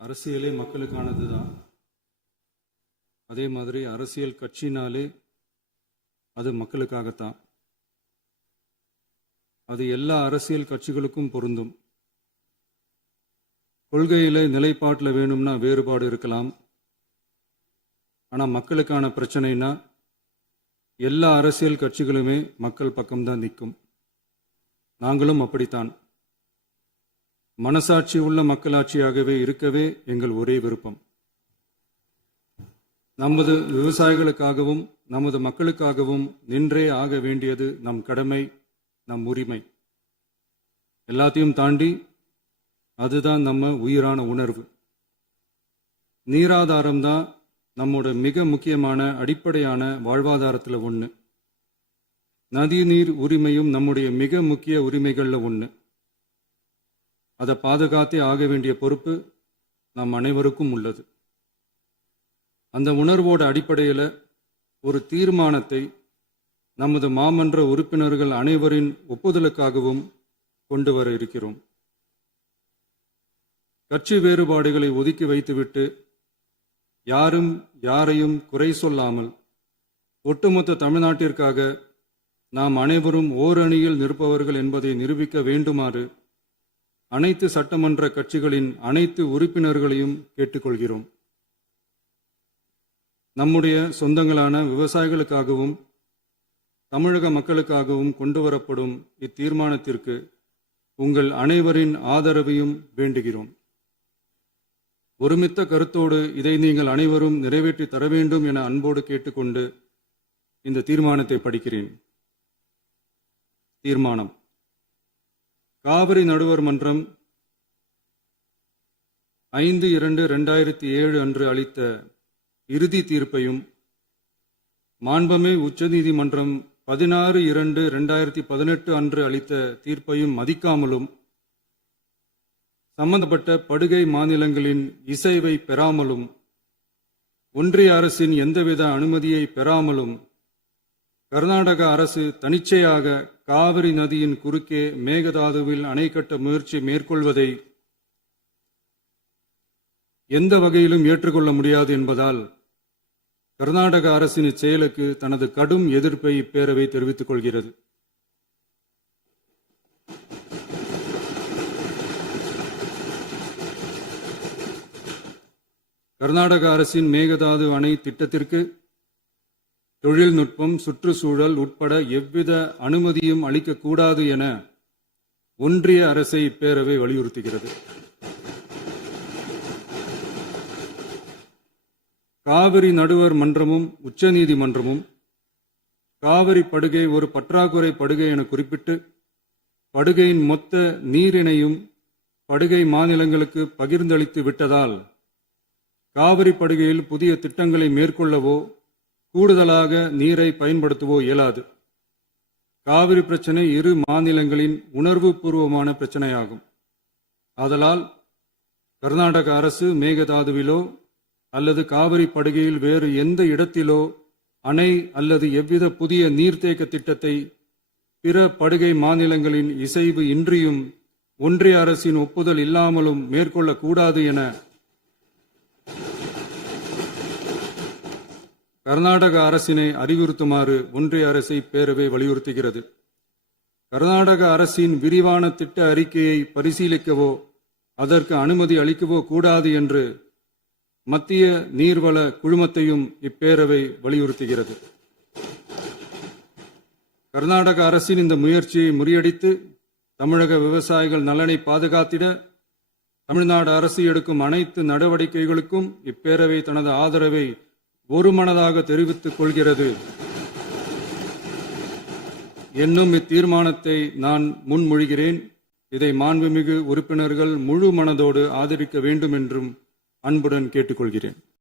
அரசியலே மக்களுக்கானது தான். அதே மாதிரி அரசியல் கட்சினாலே அது மக்களுக்காகத்தான். அது எல்லா அரசியல் கட்சிகளுக்கும் பொருந்தும். கொள்கையில நிலைப்பாட்டில் வேணும்னா வேறுபாடு இருக்கலாம். ஆனால் மக்களுக்கான பிரச்சனைனா எல்லா அரசியல் கட்சிகளுமே மக்கள் பக்கம்தான் நிற்கும். நாங்களும் அப்படித்தான். மனசாட்சி உள்ள மக்களாட்சியாகவே இருக்கவே எங்கள் ஒரே விருப்பம். நமது விவசாயிகளுக்காகவும் நமது மக்களுக்காகவும் நின்றே ஆக வேண்டியது நம் கடமை, நம் உரிமை. எல்லாத்தையும் தாண்டி அதுதான் நம்ம உயிரான உணர்வு. நீராதாரம் தான் நம்மோட மிக முக்கியமான அடிப்படையான வாழ்வாதாரத்தில் ஒன்று. நதிநீர் உரிமையும் நம்முடைய மிக முக்கிய உரிமைகளில் ஒன்று. அதை பாதுகாத்தே ஆக வேண்டிய பொறுப்பு நம் அனைவருக்கும் உள்ளது. அந்த உணர்வோட அடிப்படையில் ஒரு தீர்மானத்தை நமது மாமன்ற உறுப்பினர்கள் அனைவரின் ஒப்புதலுக்காகவும் கொண்டு வர இருக்கிறோம். கட்சி வேறுபாடுகளை ஒதுக்கி வைத்துவிட்டு யாரும் யாரையும் குறை சொல்லாமல் ஒட்டுமொத்த தமிழ்நாட்டிற்காக நாம் அனைவரும் ஓரணியில் நிற்பவர்கள் என்பதை நிரூபிக்க வேண்டுமாறு அனைத்து சட்டமன்ற கட்சிகளின் அனைத்து உறுப்பினர்களையும் கேட்டுக்கொள்கிறோம். நம்முடைய சொந்தங்களான விவசாயிகளுக்காகவும் தமிழக மக்களுக்காகவும் கொண்டு வரப்படும் இத்தீர்மானத்திற்கு உங்கள் அனைவரின் ஆதரவையும் வேண்டுகிறோம். ஒருமித்த கருத்தோடு இதை நீங்கள் அனைவரும் நிறைவேற்றி தர வேண்டும் என அன்போடு கேட்டுக்கொண்டு இந்த தீர்மானத்தை படிக்கிறேன். தீர்மானம்: காவிரி நடுவர் மன்றம் 5/2/2007 அன்று அளித்த இறுதி தீர்ப்பையும் மாண்புமிகு உச்சநீதிமன்றம் 16/2/2018 அன்று அளித்த தீர்ப்பையும் மதிக்காமலும் சம்பந்தப்பட்ட படுகை மாநிலங்களின் இசைவை பெறாமலும் ஒன்றிய அரசின் எந்தவித அனுமதியை பெறாமலும் கர்நாடக அரசு தனிச்சையாக காவிரி நதியின் குறுக்கே மேகதாதுவில் அணை கட்ட முயற்சி மேற்கொள்வதை எந்த வகையிலும் ஏற்றுக்கொள்ள முடியாது என்பதால் கர்நாடக அரசின் இச்செயலுக்கு தனது கடும் எதிர்ப்பை இப்பேரவை தெரிவித்துக் கொள்கிறது. கர்நாடக அரசின் மேகதாது அணை திட்டத்திற்கு தொழில்நுட்பம், சுற்றுச்சூழல் உட்பட எவ்வித அனுமதியும் அளிக்கக்கூடாது என ஒன்றிய அரசை இப்பேரவை வலியுறுத்துகிறது. காவிரி நடுவர் மன்றமும் உச்சநீதிமன்றமும் காவிரி படுகை ஒரு பற்றாக்குறை படுகை என குறிப்பிட்டு படுகையின் மொத்த நீரினையும் படுகை மாநிலங்களுக்கு பகிர்ந்தளித்து விட்டதால் காவிரி படுகையில் புதிய திட்டங்களை மேற்கொள்ளவோ கூடுதலாக நீரை பயன்படுத்தவோ இயலாது. காவிரி பிரச்சனை இரு மாநிலங்களின் உணர்வு பூர்வமான பிரச்சனையாகும். ஆதலால் கர்நாடக அரசு மேகதாதுவிலோ அல்லது காவிரி படுகையில் வேறு எந்த இடத்திலோ அணை அல்லது எவ்வித புதிய நீர்த்தேக்க திட்டத்தை பிற படுகை மாநிலங்களின் இசைவு இன்றியும் ஒன்றிய அரசின் ஒப்புதல் இல்லாமலும் மேற்கொள்ளக்கூடாது என கர்நாடக அரசினை அறிவுறுத்துமாறு ஒன்றிய அரசை பேரவை வலியுறுத்துகிறது. கர்நாடக அரசின் விரிவான திட்ட அறிக்கையை பரிசீலிக்கவோ அதற்கு அனுமதி அளிக்கவோ கூடாது என்று மத்திய நீர்வள குழுமத்தையும் இப்பேரவை வலியுறுத்துகிறது. கர்நாடக அரசின் இந்த முயற்சியை முறியடித்து தமிழக விவசாயிகள் நலனை பாதுகாத்திட தமிழ்நாடு அரசு எடுக்கும் அனைத்து நடவடிக்கைகளுக்கும் இப்பேரவை தனது ஆதரவை ஒருமனதாக தெரிவித்துக் கொள்கிறது என்னும் இத்தீர்மானத்தை நான் முன்மொழிகிறேன். இதை மாண்புமிகு உறுப்பினர்கள் முழு மனதோடு ஆதரிக்க வேண்டும் என்றும் அன்புடன் கேட்டுக்கொள்கிறேன்.